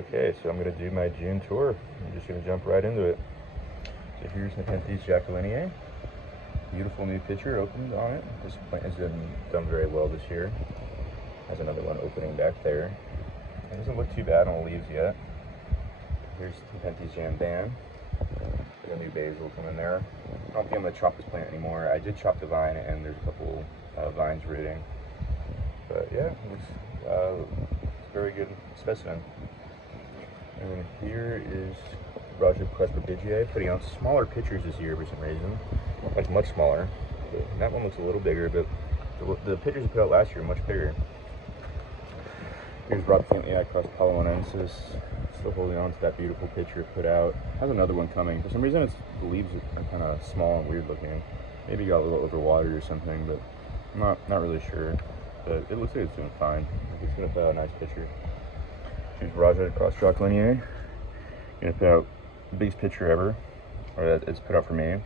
Okay, so I'm going to do my June tour. I'm just going to jump right into it. So here's Nepenthes jacqueline. Beautiful new pitcher opened on it. This plant has done very well this year. Has another one opening back there. It doesn't look too bad on the leaves yet. Here's Nepenthes jamban. There's a new basil coming there. I don't think I'm going to chop this plant anymore. I did chop the vine and there's a couple vines rooting. But yeah, it's a very good specimen. And here is Raja Presbyteriae, putting out smaller pitchers this year for some reason, like much smaller. But that one looks a little bigger, but the pitchers he put out last year are much bigger. Here's Rob Cantley across Paulonensis, still holding on to that beautiful pitcher put out. Has another one coming. For some reason, the leaves are kind of small and weird looking. Maybe got a little overwatered or something, but I'm not really sure. But it looks like it's doing fine. It's going to put out a nice pitcher. Here's Raja across jacqueline. Going to put out the biggest pitcher ever, or that it's put out for me,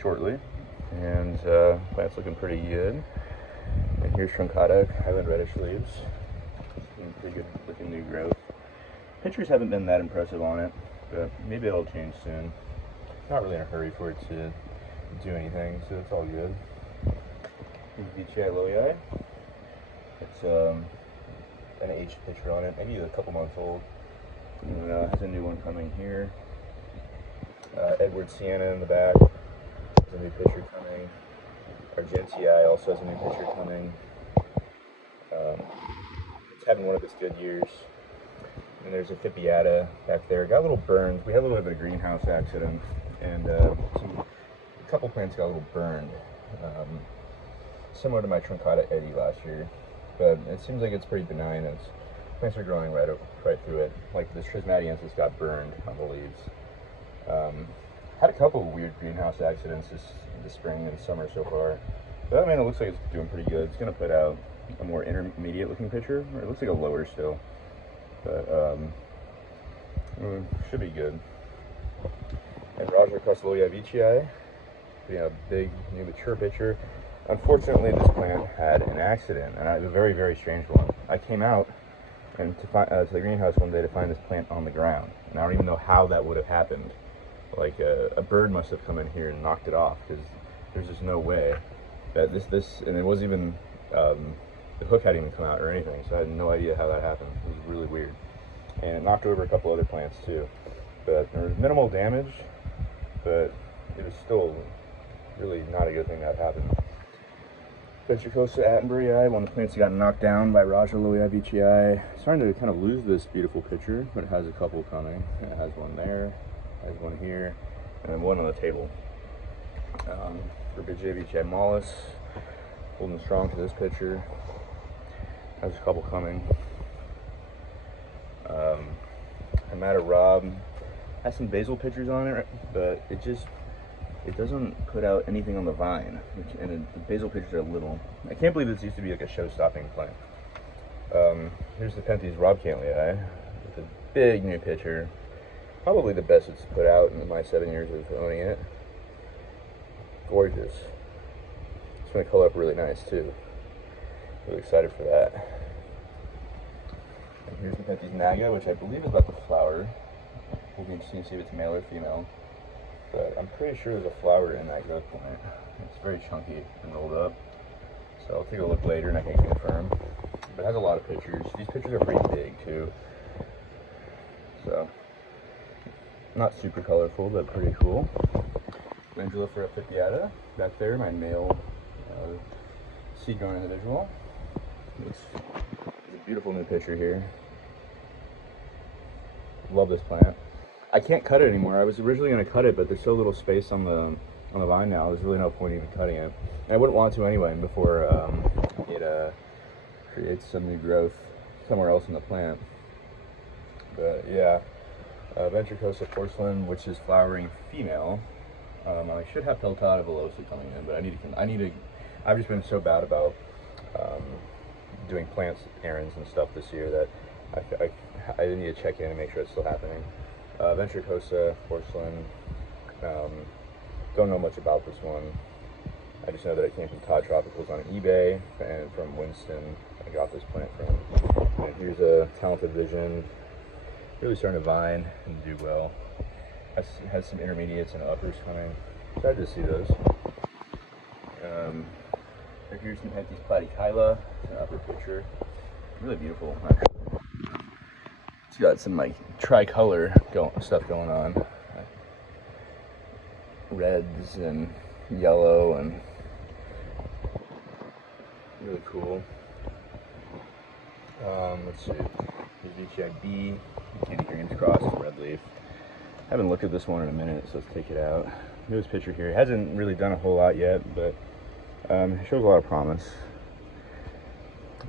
shortly. And plant's looking pretty good. And here's Truncata, Highland Reddish leaves. Pretty good looking new growth. Pictures haven't been that impressive on it, but maybe it'll change soon. Not really in a hurry for it to do anything, so it's all good. Here's VTI Lowii. It's an aged picture on it, maybe a couple months old. And has a new one coming here. Edward Sienna in the back. There's a new picture coming. Argentii also has a new picture coming. It's having one of its good years. And there's a Fipiata back there. Got a little burned. We had a little bit of a greenhouse accident, and a couple plants got a little burned. Similar to my Truncata Eddie last year, but it seems like it's pretty benign. Plants are growing right through it. Like this Trismatiensis got burned on the leaves. Had a couple of weird greenhouse accidents this spring and summer so far. But I mean, it looks like it's doing pretty good. It's going to put out a more intermediate looking pitcher, or it looks like a lower still. But should be good. And Raja across Lowii VTI, a big new mature pitcher. Unfortunately, this plant had an accident, and a very, very strange one. I came out and to the greenhouse one day to find this plant on the ground, and I don't even know how that would have happened. Like a bird must have come in here and knocked it off, because there's just no way that and it wasn't even the hook hadn't even come out or anything, so I had no idea how that happened. It was really weird, and it knocked over a couple other plants too. But there was minimal damage, but it was still really not a good thing that happened. Ventricosa Attenbury, one of the plants that got knocked down by Raja Lowii VTI. Starting to kind of lose this beautiful pitcher, but it has a couple coming. It has one there, has one here, and then one on the table. Forbigia VTI Mollis, holding strong to this pitcher. Has a couple coming. Amata Rob has some basil pitchers on it, but it doesn't put out anything on the vine, and the basil pitchers are little. I can't believe this used to be like a show-stopping plant. Here's the Nepenthes Rob Cantley with a big new pitcher. Probably the best it's put out in my 7 years of owning it. Gorgeous. It's going to color up really nice too. Really excited for that. And here's the Nepenthes Naga, which I believe is about to flower. Will be interesting to see if it's male or female. But I'm pretty sure there's a flower in that growth point. It's very chunky and rolled up. So I'll take a look later and I can confirm. But it has a lot of pictures. These pictures are pretty big too. So, not super colorful, but pretty cool. Angela for a Fipiata back there, my male seed growing individual. It's a beautiful new picture here. Love this plant. I can't cut it anymore. I was originally going to cut it, but there's so little space on the vine now. There's really no point even cutting it. And I wouldn't want to anyway before it creates some new growth somewhere else in the plant. But yeah, Ventricosa Porcelain, which is flowering female. I should have Peltata Velosa coming in, but I need to. I've just been so bad about doing plants errands and stuff this year that I need to check in and make sure it's still happening. Ventricosa Porcelain, don't know much about this one. I just know that it came from Todd Tropicals on eBay and from Winston got this plant from. And here's a Talented Vision, really starting to vine and do well. Has some intermediates and uppers coming. Excited to see those. Here's Nepenthes platykyla. It's an upper picture. Really beautiful, actually. It's got some like tricolor stuff going on. Reds and yellow and really cool. Let's see. There's VTIB, Candy Greens Cross, Red Leaf. I haven't looked at this one in a minute, so let's take it out. This picture here, it hasn't really done a whole lot yet, but it shows a lot of promise.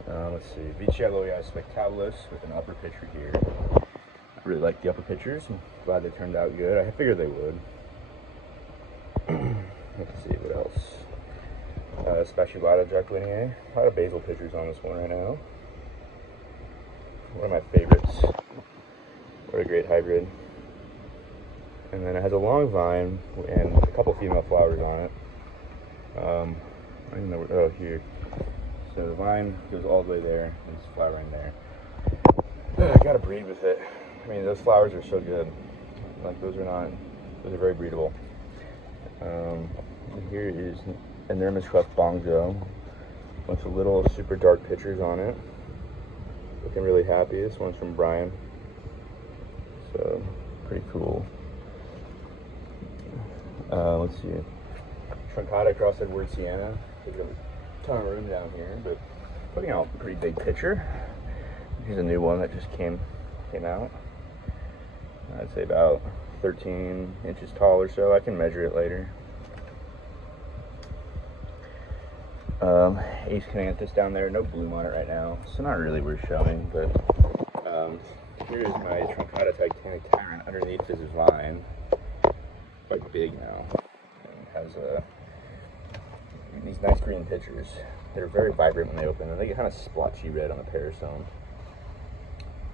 Let's see, VTI Loei Spectabilis with an upper picture here. I really like the upper pictures. I'm glad they turned out good. I figured they would. Let's see, what else? Spatulata Jacquelinie. A lot of basil pictures on this one right now. One of my favorites. What a great hybrid. And then it has a long vine and a couple female flowers on it. I don't even know where, oh, here. So the vine goes all the way there, and it's flowering there. I gotta breed with it. I mean, those flowers are so good. Like, those are very breedable. Here is Enormous Clef Bonzo. Bunch of little super dark pictures on it. Looking really happy. This one's from Brian. So, pretty cool. Let's see. Truncata Cross Edward Sienna. There's a ton of room down here, but putting out a pretty big picture. Here's a new one that just came out. I'd say about 13 inches tall or so. I can measure it later. Ace Cananthus down there, no bloom on it right now, so not really worth showing, but here's my Truncata Titanic Tyrant underneath this vine. Quite big now, and has these nice green pictures. They're very vibrant when they open, and they get kind of splotchy red on the parasome.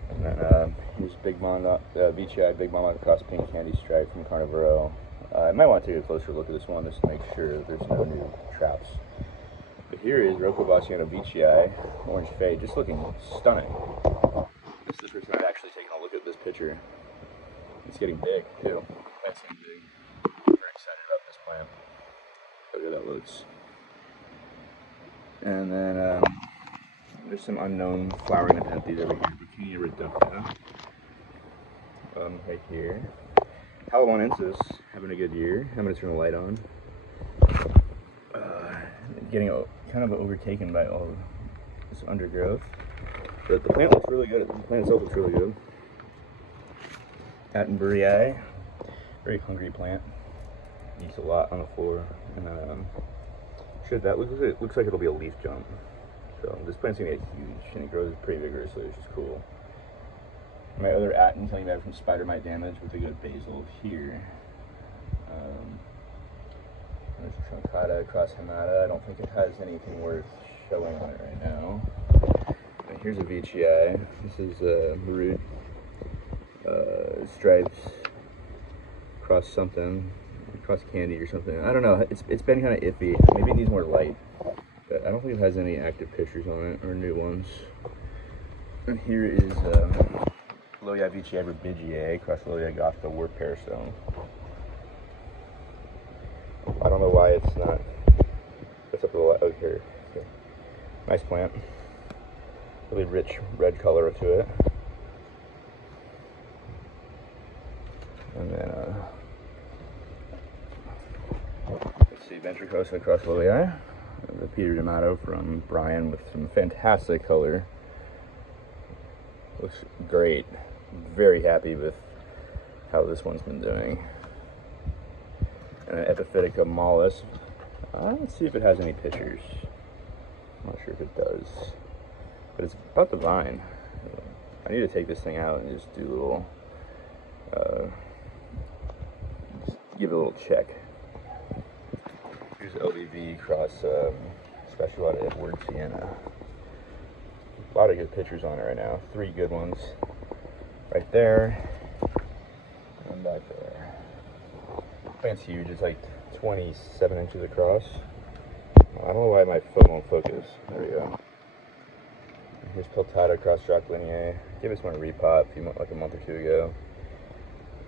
And then here's Big Mama, VTI Big Mama Cross Pink Candy Stripe from Carnivoro. I might want to take a closer look at this one just to make sure that there's no new traps. But here is Rocco Bassiano VTI Orange Fade, just looking stunning. This is the first time I've actually taken a look at this picture. It's getting big too. That's getting big. I'm very excited about this plant. Look how that looks. And then there's some unknown flowering Nepenthes over here. Bikini Reducta. Right here. Palabonensis having a good year. I'm going to turn the light on. Getting kind of overtaken by all this undergrowth. But the plant looks really good. The plant itself looks really good. Attenburii, very hungry plant. Eats a lot on the floor. And looks like it'll be a leaf jump. So this plant's gonna get huge, and it grows pretty vigorously, which is cool. My other Atten telling me from spider mite damage with a good basil here. There's Truncata Cross Hamada. I don't think it has anything worth showing on it right now. And here's a VTI. This is Root Stripes Cross something, Cross Candy or something. I don't know. It's been kind of iffy. Maybe it needs more light. But I don't think it has any active pictures on it or new ones. And here is Loei VTI Verbigiae Cross Loei Gothica Warp Parasome. I don't know why it's not. What's up with the light? Oh, here. Okay. Nice plant. Really rich red color to it. And then, let's see, Ventricosa Cross Loei. The Peter D'Amato from Brian with some fantastic color. Looks great. Very happy with how this one's been doing. And an Epiphytica mollis. Let's see if it has any pictures. I'm not sure if it does. But it's about the vine. I need to take this thing out and just do a little, just give it a little check. Here's LBV Cross Spatulata Edward Sienna. A lot of good pictures on it right now. 3 good ones. Right there. And back there. Plant's huge. It's like 27 inches across. I don't know why my phone won't focus. There we go. Here's Piltata cross-strock lineae. Gave this one a repot like a month or two ago.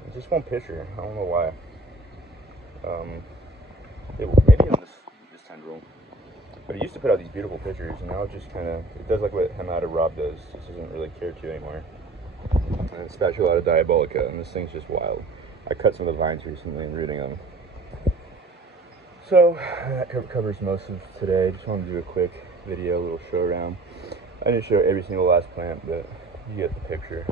It just won't picture. I don't know why. Maybe on this tendril. But it used to put out these beautiful pictures, and now it just kind of, it does like what Hemata Rob does. It just doesn't really care to anymore. And it's Spatulata diabolica, and this thing's just wild. I cut some of the vines recently and rooting them. So that covers most of today. Just wanted to do a quick video, a little show around. I didn't show every single last plant, but you get the picture.